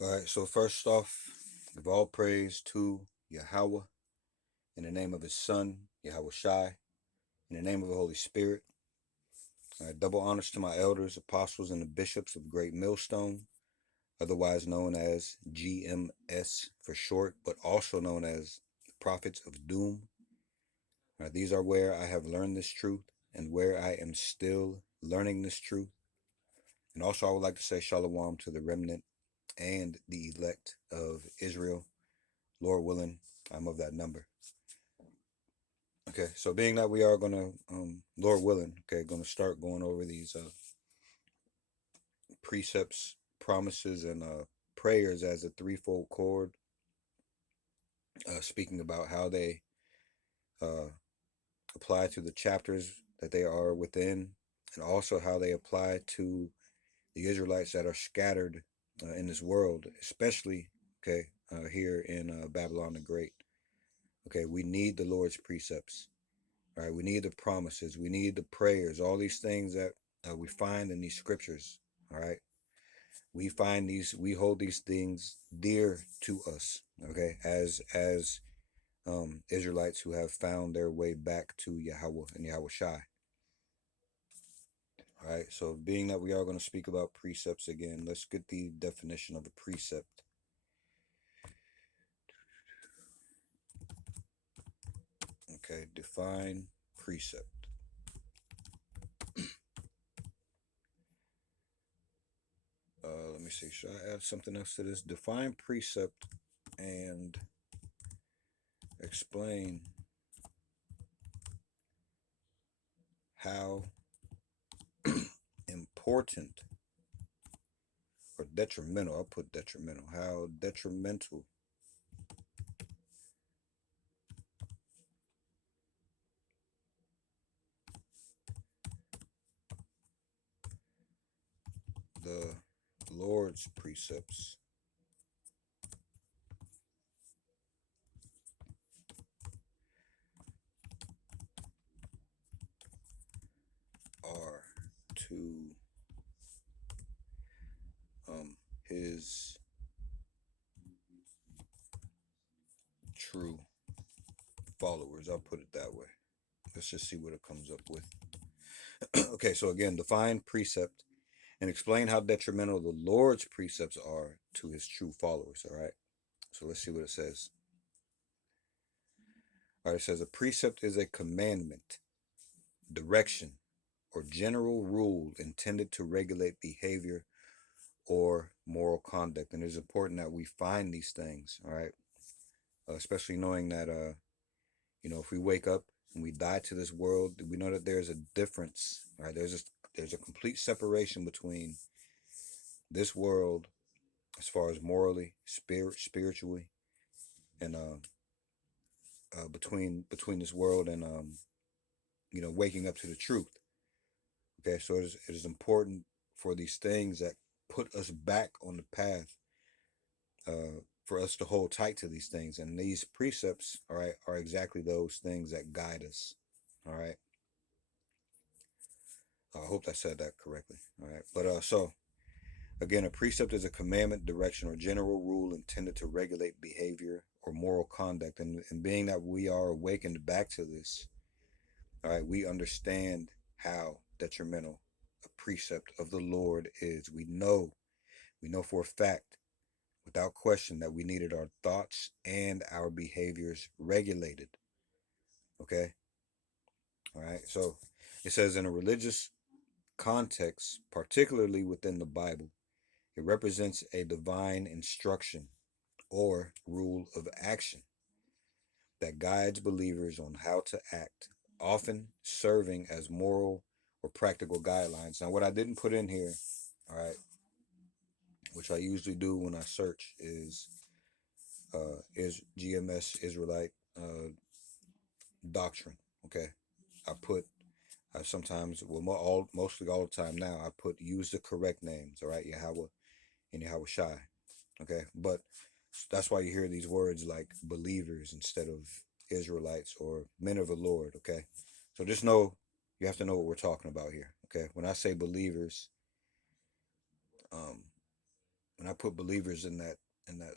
All right, so first off, give all praise to Yahweh in the name of his son, Yahweh Shai, in the name of the Holy Spirit. All right, double honors to my elders, apostles, and the bishops of Great Millstone, otherwise known as GMS for short, but also known as the Prophets of Doom. All right, these are where I have learned this truth and where I am still learning this truth. And also, I would like to say shalom to the remnant and the elect of Israel. Lord willing, I'm of that number. Okay, so being that we are gonna, Lord willing, okay, gonna start going over these precepts, promises, and prayers as a threefold cord, speaking about how they uh, apply to the chapters that they are within, and also how they apply to the Israelites that are scattered in this world, especially okay here in Babylon the Great. Okay, we need the Lord's precepts. All right, we need the promises, we need the prayers, all these things that we find in these scriptures. All right, we hold these things dear to us. Okay, as Israelites who have found their way back to Yahweh and Yahweh Shai. All right, so being that we are going to speak about precepts again, let's get the definition of a precept. Okay, define precept. Let me see. Should I add something else to this? Define precept and explain how important or detrimental, I'll put detrimental, how detrimental the Lord's precepts are to his true followers. I'll put it that way. Let's just see what it comes up with. Okay, so again, define precept and explain how detrimental the Lord's precepts are to his true followers. All right, so let's see what it says. All right, it says a precept is a commandment, direction, or general rule intended to regulate behavior or moral conduct. And it's important that we find these things, all right? Especially knowing that, if we wake up and we die to this world, we know that there's a difference, right? There's a complete separation between this world as far as morally, spiritually, and between this world and waking up to the truth. Okay, so it is important for these things that put us back on the path, for us to hold tight to these things. And these precepts, all right, are exactly those things that guide us. All right. I hope I said that correctly. All right. But so again, a precept is a commandment, direction, or general rule intended to regulate behavior or moral conduct. And being that we are awakened back to this, all right, we understand how detrimental a precept of the Lord is. We know for a fact, without question, that we needed our thoughts and our behaviors regulated. Okay. All right. So it says in a religious context, particularly within the Bible, it represents a divine instruction or rule of action that guides believers on how to act, often serving as moral or practical guidelines. Now, what I didn't put in here, all right, which I usually do when I search, is GMS Israelite doctrine. Okay, I put I sometimes, well, mostly all the time now, I put use the correct names. All right, Yahweh and Yahweh Shai. Okay, but that's why you hear these words like believers instead of Israelites or men of the Lord. Okay, so just know, you have to know what we're talking about here. Okay, when I say believers, um, when I put believers in that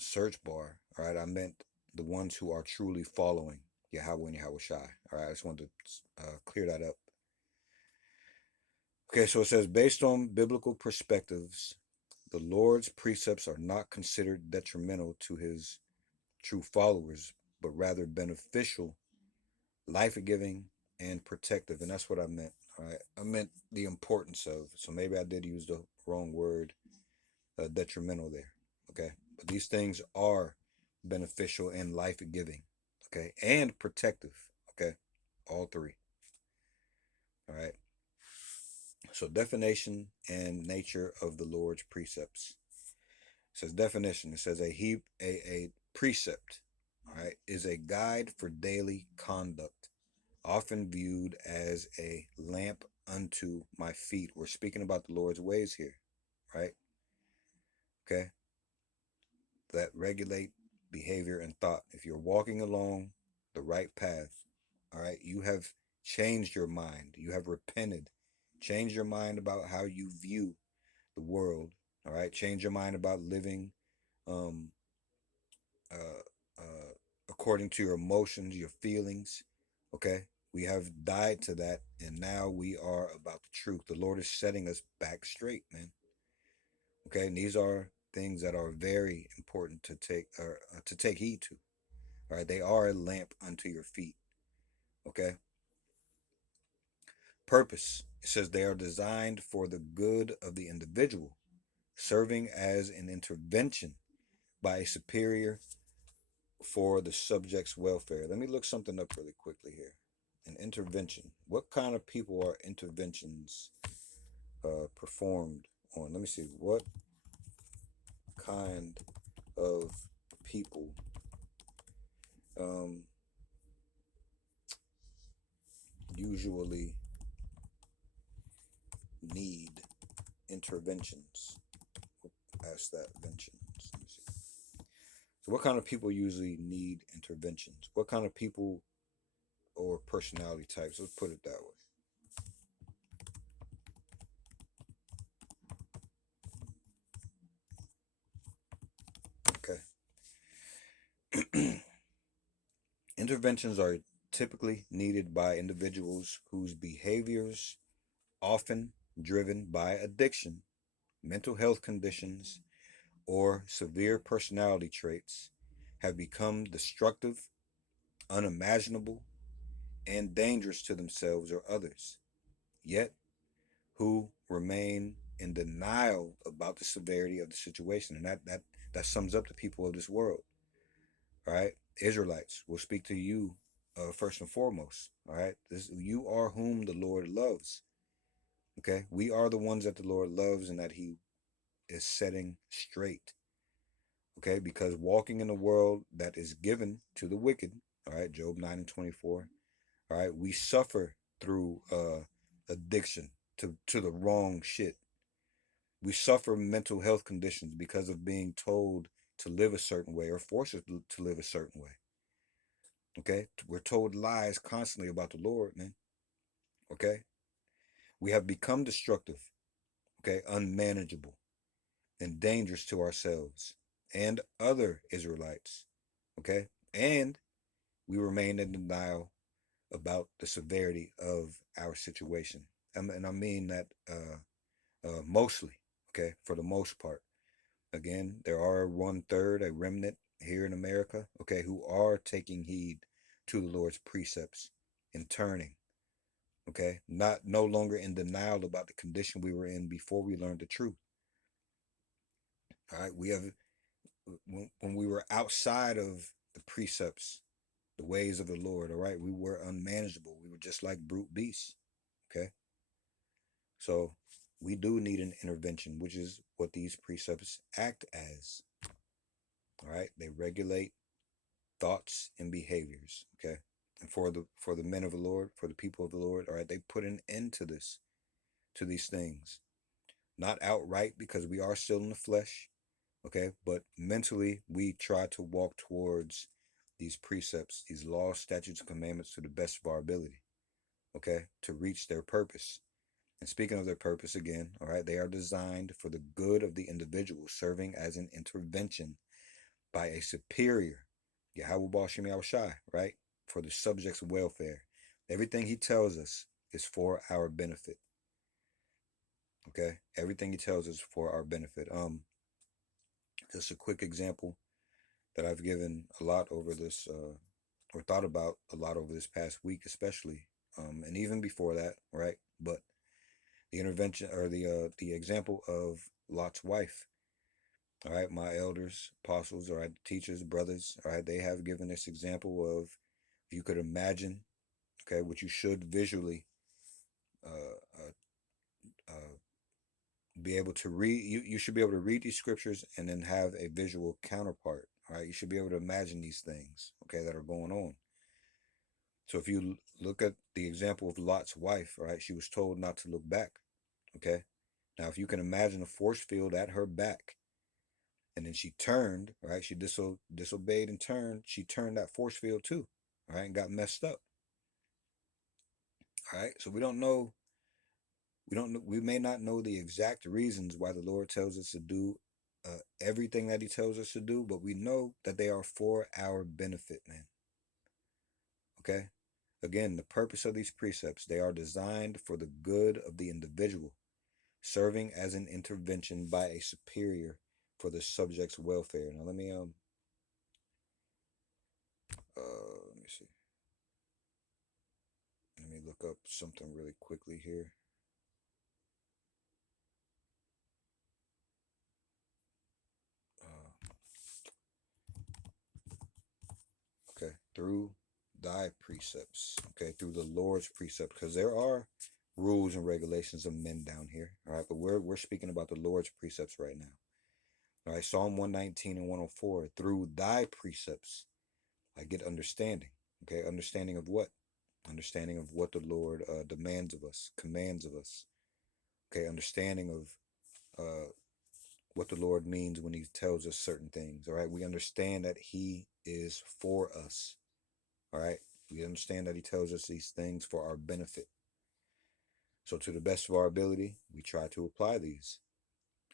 search bar, all right, I meant the ones who are truly following Yahweh and Yahweh Shai. All right, I just wanted to clear that up. Okay, so it says based on biblical perspectives, the Lord's precepts are not considered detrimental to his true followers, but rather beneficial, life-giving, and protective. And that's what I meant. All right, I meant the importance of. So maybe I did use the wrong word, detrimental there. Okay, but these things are beneficial and life-giving. Okay, and protective. Okay, all three. All right. So definition and nature of the Lord's precepts. It says definition. It says a precept, all right, is a guide for daily conduct, often viewed as a lamp unto my feet. We're speaking about the Lord's ways here, right? Okay, that regulate behavior and thought. If you're walking along the right path, all right, you have changed your mind. You have repented. Change your mind about how you view the world. All right, change your mind about living um, uh, according to your emotions, your feelings. Okay, we have died to that, and now we are about the truth. The Lord is setting us back straight, man. Okay, and these are things that are very important to take heed to. All right, they are a lamp unto your feet. Okay, purpose. It says they are designed for the good of the individual, serving as an intervention by a superior for the subject's welfare. Let me look something up really quickly here. An intervention. What kind of people are interventions performed on? Let me see. What kind of people um, usually need interventions? Ask that. Ventions. Let me see. So, what kind of people usually need interventions? What kind of people or personality types? Let's put it that way. Okay. Interventions are typically needed by individuals whose behaviors, often driven by addiction, mental health conditions, or severe personality traits, have become destructive, unimaginable, and dangerous to themselves or others, yet who remain in denial about the severity of the situation. And that sums up the people of this world. All right, Israelites will speak to you first and foremost. All right, you are whom the Lord loves. Okay, we are the ones that the Lord loves and that He is setting straight. Okay, because walking in a world that is given to the wicked. All right, Job 9:24. All right, we suffer through addiction to the wrong shit. We suffer mental health conditions because of being told to live a certain way or forced to live a certain way. Okay, we're told lies constantly about the Lord, man. Okay, we have become destructive. Okay, unmanageable and dangerous to ourselves and other Israelites. Okay, and we remain in denial about the severity of our situation. And I mean that mostly. Okay, for the most part. Again, there are one third, a remnant here in America. Okay, who are taking heed to the Lord's precepts and turning. Okay, not no longer in denial about the condition we were in before we learned the truth. All right, we have when we were outside of the precepts, the ways of the Lord. All right, we were unmanageable. We were just like brute beasts. Okay, so we do need an intervention, which is what these precepts act as. All right, they regulate thoughts and behaviors. Okay, and for the men of the Lord, for the people of the Lord, all right, they put an end to this, to these things. Not outright because we are still in the flesh, okay, but mentally we try to walk towards these precepts, these laws, statutes, and commandments to the best of our ability, okay, to reach their purpose. And speaking of their purpose again, all right, they are designed for the good of the individual, serving as an intervention by a superior, Yahweh Bashim Yahushai, right, for the subject's welfare. Everything he tells us is for our benefit. Okay, everything he tells us for our benefit. Just a quick example that I've given a lot over this, or thought about a lot over this past week, especially, and even before that, right? But the intervention or the example of Lot's wife. All right, my elders, apostles, all right, teachers, brothers, all right, they have given this example of if you could imagine, okay, what you should visually uh, uh, uh, be able to read. You should be able to read these scriptures and then have a visual counterpart. All right, you should be able to imagine these things, okay, that are going on. So if you look at the example of Lot's wife, all right, she was told not to look back. Okay, now if you can imagine a force field at her back, and then she turned, right? She disobeyed and turned. She turned that force field too, all right, and got messed up. All right, so we may not know the exact reasons why the Lord tells us to do everything that He tells us to do, but we know that they are for our benefit, man. Okay, again, the purpose of these precepts, they are designed for the good of the individual, serving as an intervention by a superior for the subject's welfare. Now let me see. Let me look up something really quickly here. Okay, through thy precepts. Okay, through the Lord's precepts, because there are rules and regulations of men down here. All right, but we're speaking about the Lord's precepts right now. All right, Psalm 119 and 104. Through thy precepts, I get understanding. Okay, understanding of what? Understanding of what the Lord demands of us, commands of us. Okay, understanding of what the Lord means when He tells us certain things. All right, we understand that He is for us. All right, we understand that He tells us these things for our benefit. So, to the best of our ability, we try to apply these.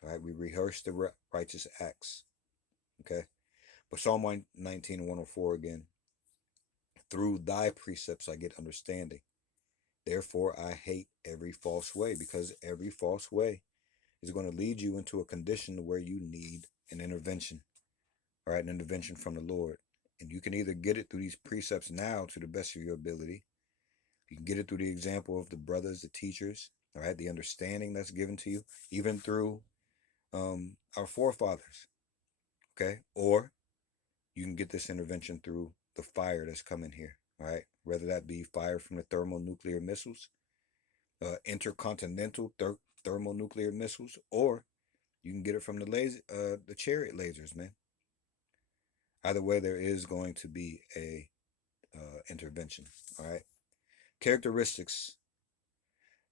All right, we rehearse the righteous acts. Okay, but Psalm 119 and 104 again. Through thy precepts I get understanding. Therefore I hate every false way, because every false way is going to lead you into a condition where you need an intervention. All right, an intervention from the Lord. And you can either get it through these precepts now to the best of your ability. You can get it through the example of the brothers, the teachers, all right, the understanding that's given to you, even through our forefathers, okay? Or you can get this intervention through the fire that's coming here, all right? Whether that be fire from the thermonuclear missiles, intercontinental thermonuclear missiles, or you can get it from the chariot lasers, man. Either way, there is going to be a intervention, all right? Characteristics.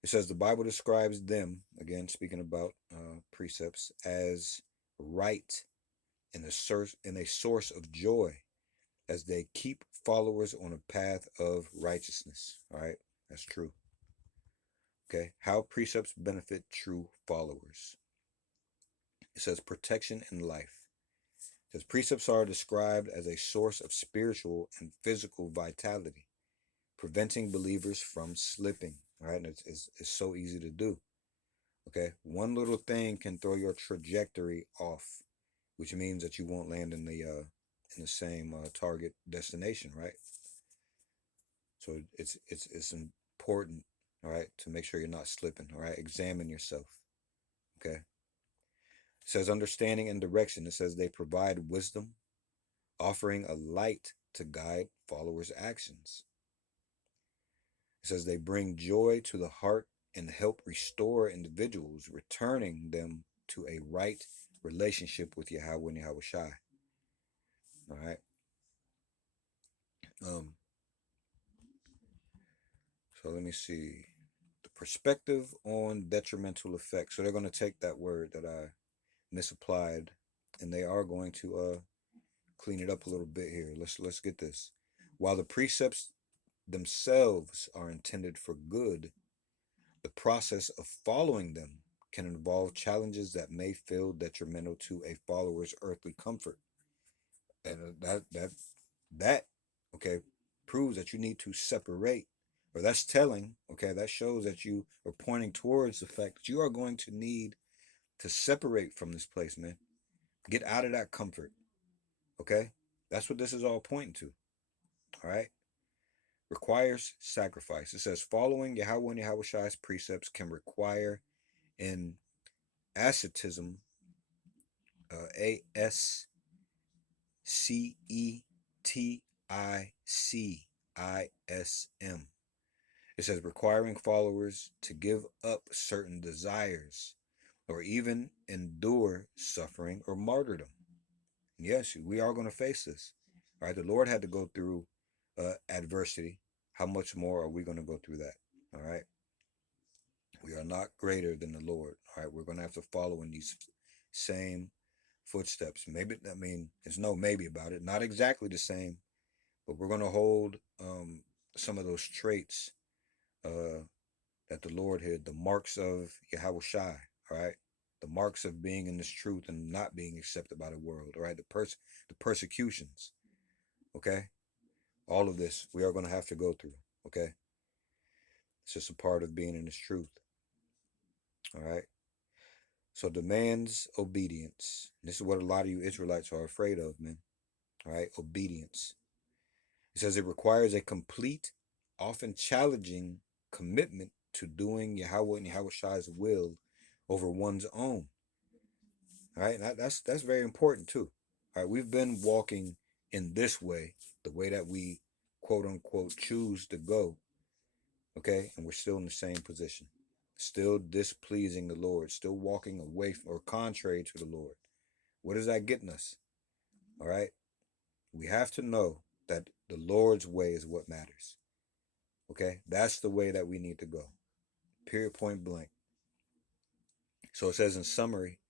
It says the Bible describes them, again, speaking about precepts, as right and a source of joy as they keep followers on a path of righteousness. All right, that's true. Okay, how precepts benefit true followers. It says protection and life. It says precepts are described as a source of spiritual and physical vitality, preventing believers from slipping. All right, and it's so easy to do. Okay, one little thing can throw your trajectory off, which means that you won't land in the same target destination, right? So it's important, all right, to make sure you're not slipping. All right, examine yourself. Okay. It says understanding and direction. It says they provide wisdom, offering a light to guide followers' actions. It says they bring joy to the heart and help restore individuals, returning them to a right relationship with Yahweh and Yahweh Shai. All right. Um, so let me see. The perspective on detrimental effects. So they're going to take that word that I misapplied, and they are going to clean it up a little bit here. Let's get this. While the precepts themselves are intended for good, The process of following them can involve challenges that may feel detrimental to a follower's earthly comfort. And that okay proves that you need to separate, or that's telling, okay, that shows that you are pointing towards the fact that you are going to need to separate from this place, man. Get out of that comfort. Okay, that's what this is all pointing to. All right, requires sacrifice. It says following Yahweh and Yahweh Shai's precepts can require an asceticism, ASCETICISM. It says requiring followers to give up certain desires or even endure suffering or martyrdom. Yes, we are going to face this. All right, the Lord had to go through adversity. How much more are we going to go through that? All right, we are not greater than the Lord. All right, we're going to have to follow in these same footsteps. Maybe, I mean, there's no maybe about it. Not exactly the same, but we're going to hold some of those traits uh, that the Lord had, the marks of Yahweh Shai, all right? The marks of being in this truth and not being accepted by the world, all right? The persecutions, okay? All of this we are going to have to go through, okay? It's just a part of being in this truth, all right? So demands obedience. This is what a lot of you Israelites are afraid of, man, all right? Obedience. It says it requires a complete, often challenging commitment to doing Yahweh and Yahweh Shai's will over one's own. All right, and that's very important too. All right, we've been walking in this way, the way that we quote unquote choose to go. Okay, and we're still in the same position, still displeasing the Lord, still walking away or contrary to the Lord. What is that getting us? All right, we have to know that the Lord's way is what matters. Okay, that's the way that we need to go. Period, point blank. So it says in summary,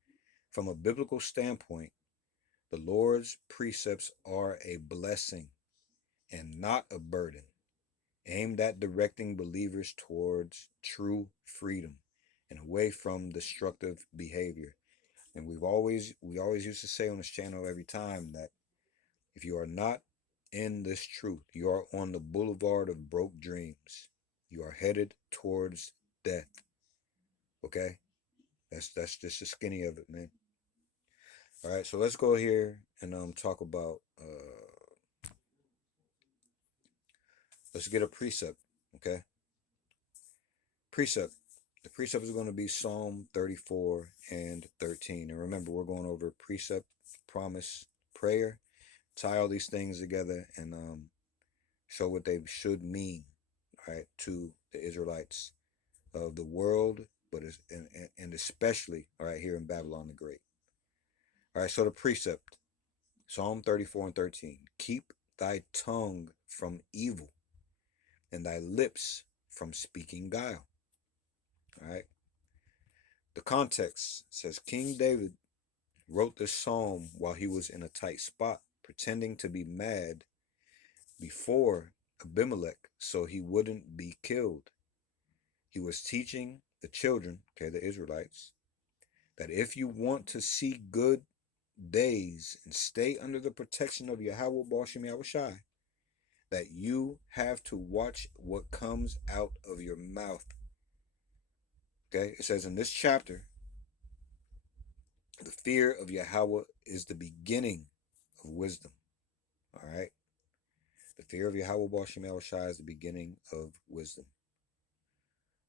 from a biblical standpoint, the Lord's precepts are a blessing and not a burden, aimed at directing believers towards true freedom and away from destructive behavior. And we always used to say on this channel every time that if you are not in this truth, you are on the boulevard of broke dreams. You are headed towards death. Okay? That's just the skinny of it, man. All right, so let's go here and talk about let's get a precept, okay? Precept. The precept is going to be Psalm 34 and 13. And remember, we're going over precept, promise, prayer, tie all these things together and show what they should mean, right, to the Israelites of the world, but and especially, all right, here in Babylon the Great. All right, so the precept, Psalm 34 and 13. Keep thy tongue from evil and thy lips from speaking guile. All right. The context says King David wrote this psalm while he was in a tight spot, pretending to be mad before Abimelech so he wouldn't be killed. He was teaching the children, okay, the Israelites, that if you want to see good days and stay under the protection of Yahweh Bashim Yahushai, that you have to watch what comes out of your mouth. Okay, it says in this chapter, the fear of Yahweh is the beginning of wisdom. All right, the fear of Yahweh Bashim Yahushai is the beginning of wisdom.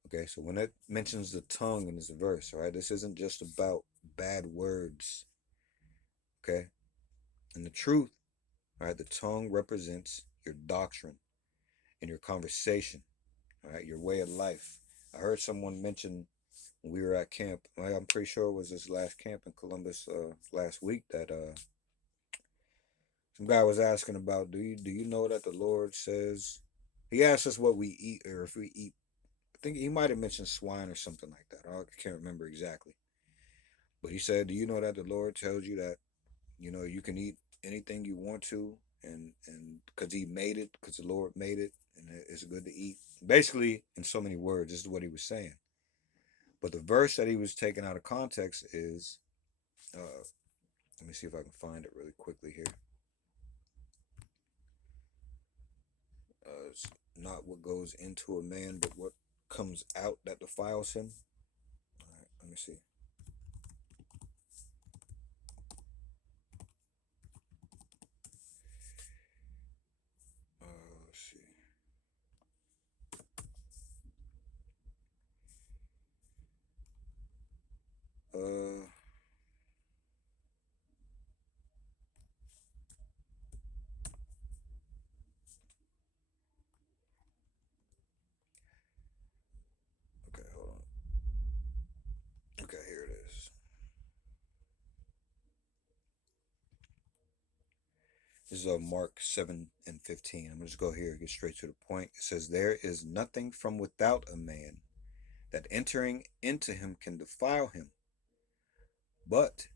Okay, so when it mentions the tongue in this verse, all right, this isn't just about bad words. Okay, and the truth, all right, the tongue represents your doctrine and your conversation, all right, your way of life. I heard someone mention when we were at camp, I'm pretty sure it was this last camp in Columbus last week, that some guy was asking about, do you know that the Lord says, he asked us what we eat, or if we eat, I think he might have mentioned swine or something like that. I can't remember exactly. But he said, do you know that the Lord tells you that, you can eat anything you want to, and because he made it, because the Lord made it, and it's good to eat. Basically, in so many words, this is what he was saying. But the verse that he was taken out of context is, uh, let me see if I can find it really quickly here. It's not what goes into a man, but what comes out that defiles him. All right, let me see. Let's see. Uh, okay, hold on. Okay, here it is. This is Mark 7 and 15. I'm going to just go here and get straight to the point. It says, "There is nothing from without a man that entering into him can defile him, but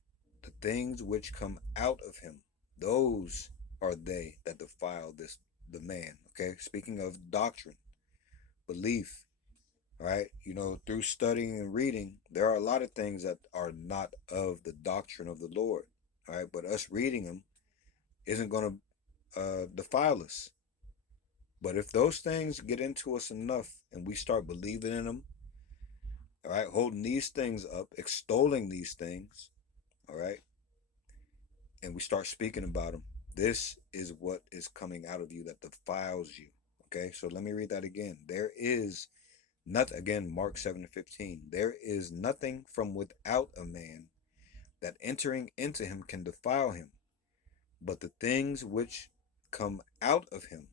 the things which come out of him, those are they that defile the man." Okay, speaking of doctrine, belief, all right, through studying and reading, there are a lot of things that are not of the doctrine of the Lord, all right, but us reading them isn't going to defile us. But if those things get into us enough and we start believing in them, all right, holding these things up, extolling these things, all right, and we start speaking about them, this is what is coming out of you that defiles you. Okay, so let me read that again. There is nothing, again, Mark 7 and 15. There is nothing from without a man that entering into him can defile him, but the things which come out of him,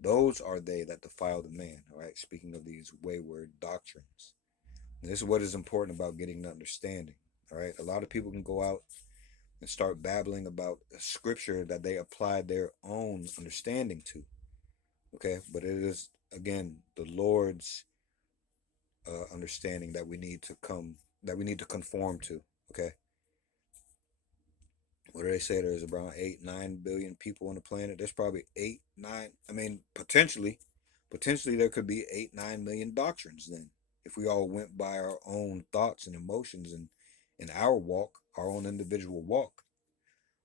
those are they that defile the man. All right, speaking of these wayward doctrines. And this is what is important about getting the understanding. All right, a lot of people can go out and start babbling about a scripture that they apply their own understanding to. Okay, but it is, again, the Lord's understanding that we need to conform to. Okay, what do they say? There's around 8, 9 billion people on the planet. There's probably 8, 9. I mean, potentially there could be 8, 9 million doctrines. Then, if we all went by our own thoughts and emotions and in our walk, our own individual walk.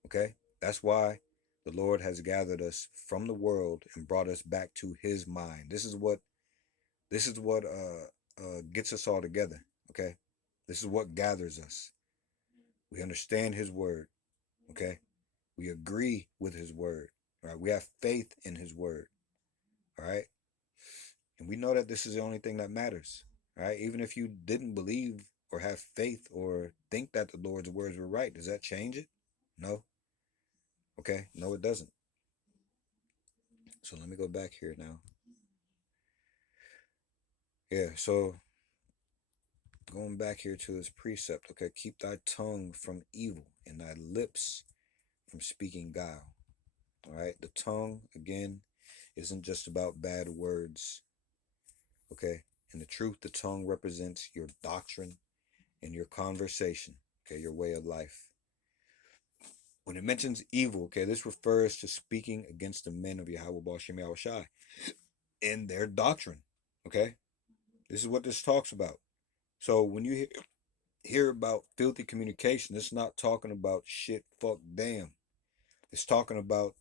Okay, that's why the Lord has gathered us from the world and brought us back to His mind. This is what gets us all together. Okay, this is what gathers us. We understand His word. Okay, we agree with His word. All right, we have faith in His word. All right, and we know that this is the only thing that matters. All right, even if you didn't believe or have faith or think that the Lord's words were right, does that change it? No. Okay, no, it doesn't. So let me go back here now. Yeah, so going back here to this precept, okay, keep thy tongue from evil and thy lips from speaking guile. All right, the tongue, again, isn't just about bad words, okay? In the truth, the tongue represents your doctrine and your conversation, okay, your way of life. When it mentions evil, okay, this refers to speaking against the men of Yahweh Ba'Shem Yahweh Shai in their doctrine, okay? This is what this talks about. So when you hear about filthy communication, it's not talking about shit, fuck, damn. It's talking about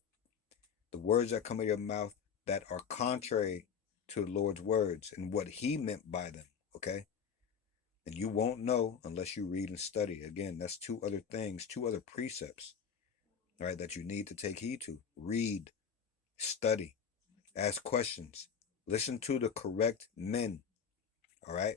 the words that come out of your mouth that are contrary to the Lord's words and what He meant by them, okay? And you won't know unless you read and study. Again, that's two other things, two other precepts, all right, that you need to take heed to. Read, study, ask questions, listen to the correct men, all right?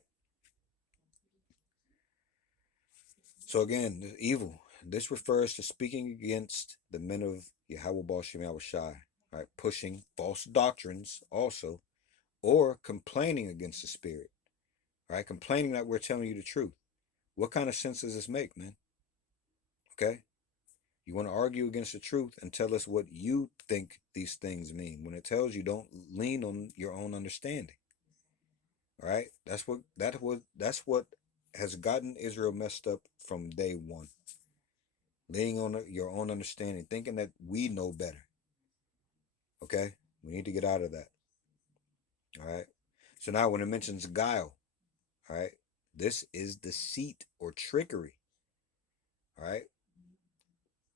So again, the evil. This refers to speaking against the men of Yahweh Ba'Shem Yahweh Shai, right? Pushing false doctrines also, or complaining against the spirit, right? Complaining that we're telling you the truth. What kind of sense does this make, man? Okay? You want to argue against the truth and tell us what you think these things mean. When it tells you, don't lean on your own understanding. All right? That's what has gotten Israel messed up from day one. Leaning on your own understanding, thinking that we know better. Okay? We need to get out of that. All right? So now when it mentions guile, all right? This is deceit or trickery. All right.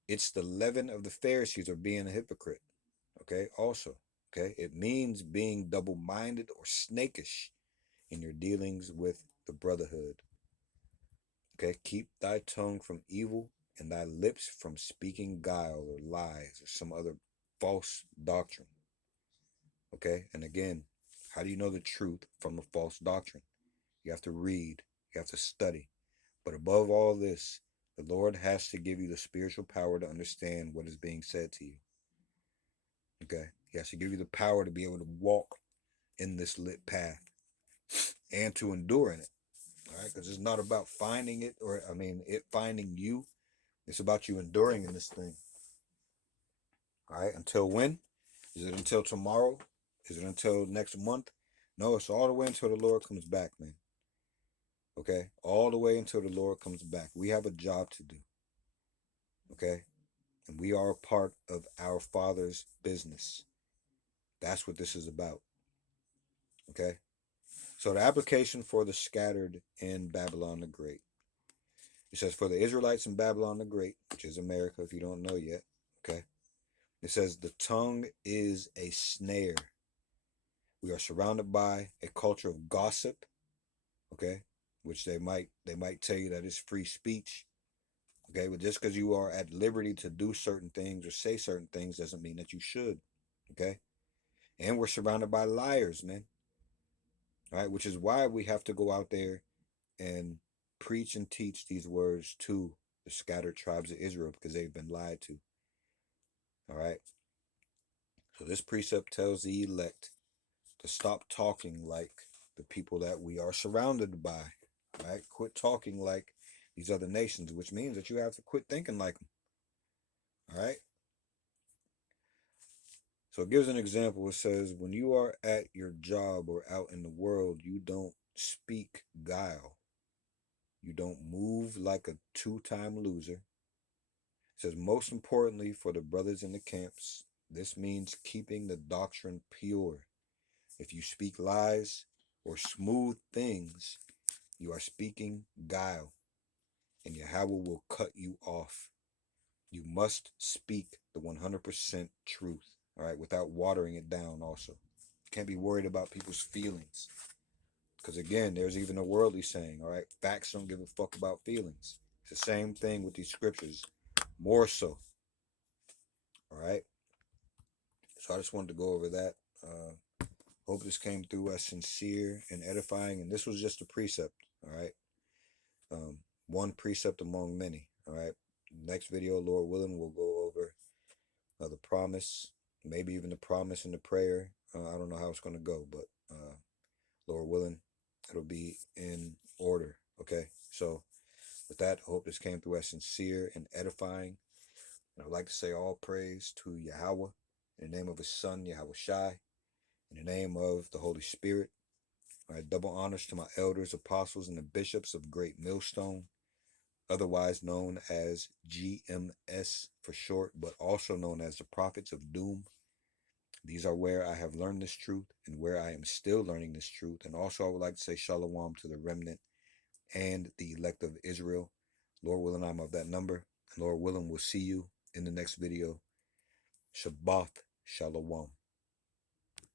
It's the leaven of the Pharisees or being a hypocrite. Okay. Also, okay. It means being double minded or snakish in your dealings with the brotherhood. Okay. Keep thy tongue from evil and thy lips from speaking guile or lies or some other false doctrine. Okay. And again, how do you know the truth from a false doctrine? You have to read, you have to study. But above all this, the Lord has to give you the spiritual power to understand what is being said to you. Okay? He has to give you the power to be able to walk in this lit path and to endure in it. All right? Because it's not about finding it or, it finding you. It's about you enduring in this thing. All right? Until when? Is it until tomorrow? Is it until next month? No, it's all the way until the Lord comes back, man. Okay? All the way until the Lord comes back. We have a job to do. Okay? And we are a part of our Father's business. That's what this is about. Okay? So the application for the scattered in Babylon the Great. It says, for the Israelites in Babylon the Great, which is America if you don't know yet. Okay? It says, the tongue is a snare. We are surrounded by a culture of gossip. Okay? Which they might tell you that is free speech. Okay? But just because you are at liberty to do certain things or say certain things doesn't mean that you should. Okay? And we're surrounded by liars, man. All right, which is why we have to go out there and preach and teach these words to the scattered tribes of Israel because they've been lied to. All right. So this precept tells the elect to stop talking like the people that we are surrounded by. All right. Quit talking like these other nations, which means that you have to quit thinking like them. All right. So it gives an example. It says, when you are at your job or out in the world, you don't speak guile. You don't move like a two-time loser. It says, most importantly for the brothers in the camps, this means keeping the doctrine pure. If you speak lies or smooth things, you are speaking guile, and Yahweh will cut you off. You must speak the 100% truth, all right, without watering it down also. You can't be worried about people's feelings. Because again, there's even a worldly saying, all right, facts don't give a fuck about feelings. It's the same thing with these scriptures, more so. All right. So I just wanted to go over that. Hope this came through as sincere and edifying. And this was just a precept. All right. One precept among many. All right. Next video, Lord willing, we'll go over the promise, maybe even the promise and the prayer. I don't know how it's going to go, but Lord willing, it'll be in order. Okay. So with that, I hope this came through as sincere and edifying. And I'd like to say all praise to Yahweh in the name of his son, Yahweh Shai, in the name of the Holy Spirit. All right, double honors to my elders, apostles, and the bishops of Great Millstone, otherwise known as GMS for short, but also known as the Prophets of Doom. These are where I have learned this truth and where I am still learning this truth. And also I would like to say shalom to the remnant and the elect of Israel. Lord willing, I'm of that number. And Lord willing, we'll see you in the next video. Shabbat Shalom.